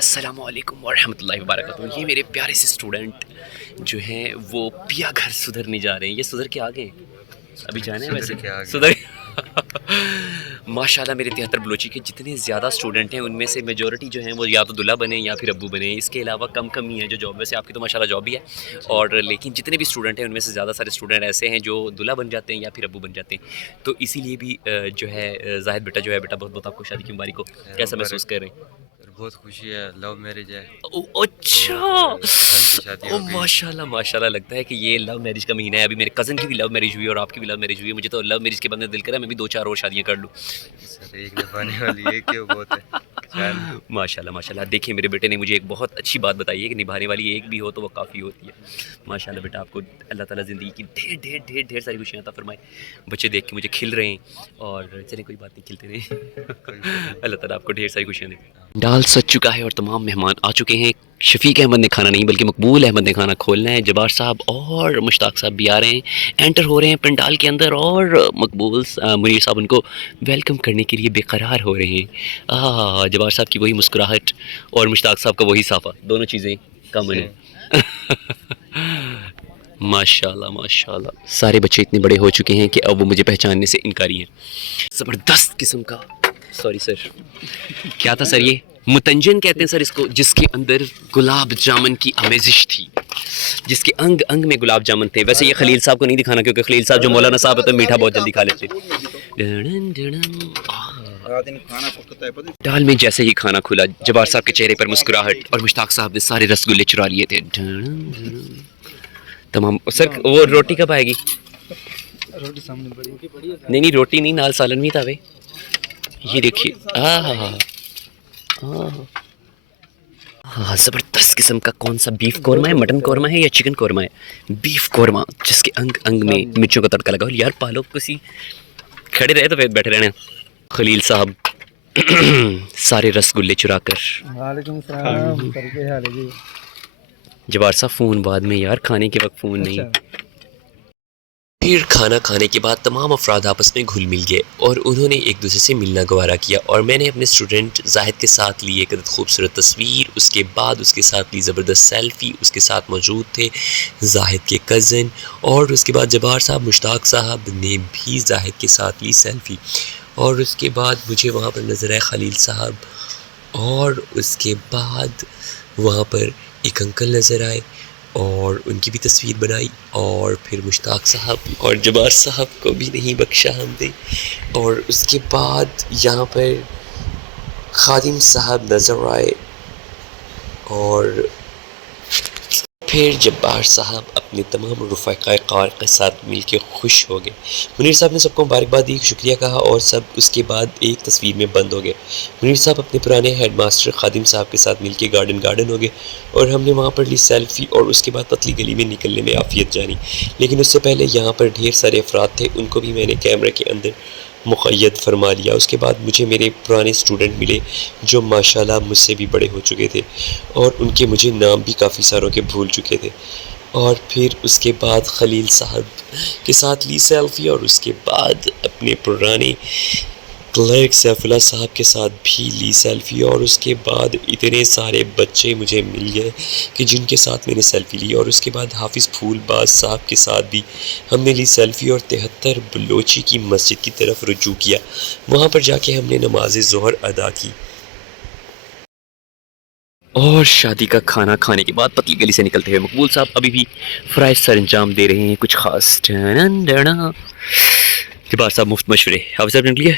السلام علیکم ورحمۃ اللہ وبرکاتہ. یہ میرے پیارے سے اسٹوڈنٹ جو ہیں وہ پیا گھر سدھرنے جا رہے ہیں. یہ سدھر کے آگے ابھی جانا ہے ویسے سدھر ماشاء اللہ میرے 73 بلوچی کے جتنے زیادہ اسٹوڈنٹ ہیں ان میں سے میجورٹی جو ہیں وہ یا تو دلہا بنے یا پھر ابو بنے. اس کے علاوہ کم ہی ہیں جو جاب. ویسے آپ کی تو ماشاء اللہ جاب بھی ہے اور لیکن جتنے بھی اسٹوڈنٹ ہیں ان میں سے زیادہ سارے اسٹوڈنٹ ایسے ہیں جو دلہا بن جاتے ہیں یا پھر ابو بن جاتے ہیں. تو اسی لیے بھی جو ہے زاہد بیٹا جو ہے بیٹا بہت آپ کو شادی کی مبارک ہو. کیسا محسوس کر رہے ہیں؟ بہت خوشی ہے. لو میرج ہے. اچھا ماشاء اللہ لگتا ہے کہ یہ لو میرج کا مہینہ ہے. ابھی میرے کزن کی بھی لو میرج ہوئی اور آپ کی بھی لو میرج ہوئی ہے. مجھے تو لو میرج کے بعد دل کرا میں بھی 2-4 اور شادیاں کر لوں. سر ایک نبھانے والی ہے کیوں بہت ہے. ماشاء اللہ دیکھیں میرے بیٹے نے مجھے ایک بہت اچھی بات بتائی ہے کہ نبھانے والی ایک بھی ہو تو وہ کافی ہوتی ہے. ماشاء اللہ بیٹا آپ کو اللہ تعالیٰ زندگی کی ڈھیر ساری خوشیاں عطا فرمائے. بچے دیکھ کے مجھے کھل رہے ہیں اور چلیں کوئی بات نہیں, کھلتے رہیں. اللہ تعالیٰ آپ کو ڈھیر ساری خوشیاں دیں. ڈال سج چکا ہے اور تمام مہمان آ چکے ہیں. شفیق احمد نے کھانا نہیں بلکہ مقبول احمد نے کھانا کھولنا ہے. جبار صاحب اور مشتاق صاحب بھی آ رہے ہیں, انٹر ہو رہے ہیں پنڈال کے اندر اور مقبول منیر صاحب ان کو ویلکم کرنے کے لیے بے قرار ہو رہے ہیں. جبار صاحب کی وہی مسکراہٹ اور مشتاق صاحب کا وہی صافہ, دونوں چیزیں کامن ہیں. ماشاء اللہ سارے بچے اتنے بڑے ہو چکے ہیں کہ اب وہ مجھے پہچاننے سے انکاری ہیں. زبردست قسم کا سوری سر کیا تھا سر, یہ متنجن کہتے ہیں سر اس کو, جس کے اندر گلاب جامن کی آمیزش تھی, جس کے انگ انگ میں گلاب جامن تھے. ویسے یہ خلیل صاحب کو نہیں دکھانا کیونکہ خلیل صاحب جو مولانا صاحب ہوتے ہیں میٹھا بہت جلدی کھا لیتے. ڈال میں جیسے ہی کھانا کھلا جبار صاحب کے چہرے پر مسکراہٹ اور مشتاق صاحب نے سارے رسگلے چرا لیے تھے. تمام سر وہ روٹی کب آئے گی؟ نہیں روٹی نہیں, نال سالن بھی تھا. یہ دیکھیے زبردست قسم کا کون سا بیف قورمہ ہے, مٹن قورمہ ہے یا چکن قورمہ ہے؟ بیف قورمہ جس کے انگ انگ میں مرچوں کا تڑکا لگا. یار پالو کسی کھڑے رہے تو پھر بیٹھے رہنے. خلیل صاحب سارے رسگلے چرا کر. وعلیکم السلام. جبار صاحب فون بعد میں یار, کھانے کے وقت فون نہیں. پھر کھانا کھانے کے بعد تمام افراد آپس میں گھل مل گئے اور انہوں نے ایک دوسرے سے ملنا گوارا کیا اور میں نے اپنے اسٹوڈنٹ زاہد کے ساتھ لی ایک خوبصورت تصویر. اس کے بعد اس کے ساتھ لی زبردست سیلفی. اس کے ساتھ موجود تھے زاہد کے کزن اور اس کے بعد جبار صاحب مشتاق صاحب نے بھی زاہد کے ساتھ لی سیلفی. اور اس کے بعد مجھے وہاں پر نظر آئے خلیل صاحب اور اس کے بعد وہاں پر ایک انکل نظر آئے اور ان کی بھی تصویر بنائی. اور پھر مشتاق صاحب اور جبار صاحب کو بھی نہیں بخشا ہم نے. اور اس کے بعد یہاں پر خادم صاحب نظر آئے اور پھر جبار صاحب اپنے تمام رفقائے کار کے ساتھ مل کے خوش ہو گئے. منیر صاحب نے سب کو مبارکباد دی, شکریہ کہا اور سب اس کے بعد ایک تصویر میں بند ہو گئے. منیر صاحب اپنے پرانے ہیڈ ماسٹر خادم صاحب کے ساتھ مل کے گارڈن ہو گئے اور ہم نے وہاں پر لی سیلفی. اور اس کے بعد پتلی گلی میں نکلنے میں عافیت جانی. لیکن اس سے پہلے یہاں پر ڈھیر سارے افراد تھے, ان کو بھی میں نے کیمرے کے اندر مقید فرما لیا. اس کے بعد مجھے میرے پرانے اسٹوڈنٹ ملے جو ماشاءاللہ مجھ سے بھی بڑے ہو چکے تھے اور ان کے مجھے نام بھی کافی ساروں کے بھول چکے تھے. اور پھر اس کے بعد خلیل صاحب کے ساتھ لی سیلفی اور اس کے بعد اپنے پرانے کلرک سیف اللہ صاحب کے ساتھ بھی لی سیلفی. اور اس کے بعد اتنے سارے بچے مجھے مل گئے کہ جن کے ساتھ میں نے سیلفی لی. اور اس کے بعد حافظ پھول باز صاحب کے ساتھ بھی ہم نے لی سیلفی اور 73 بلوچی کی مسجد کی طرف رجوع کیا. وہاں پر جا کے ہم نے نماز ظہر ادا کی اور شادی کا کھانا کھانے کے بعد پتلی گلی سے نکلتے ہوئے مقبول صاحب ابھی بھی فرائض سر انجام دے رہے ہیں کچھ خاص. جبار صاحب مفت مشورے. حافظ صاحب نکلیے.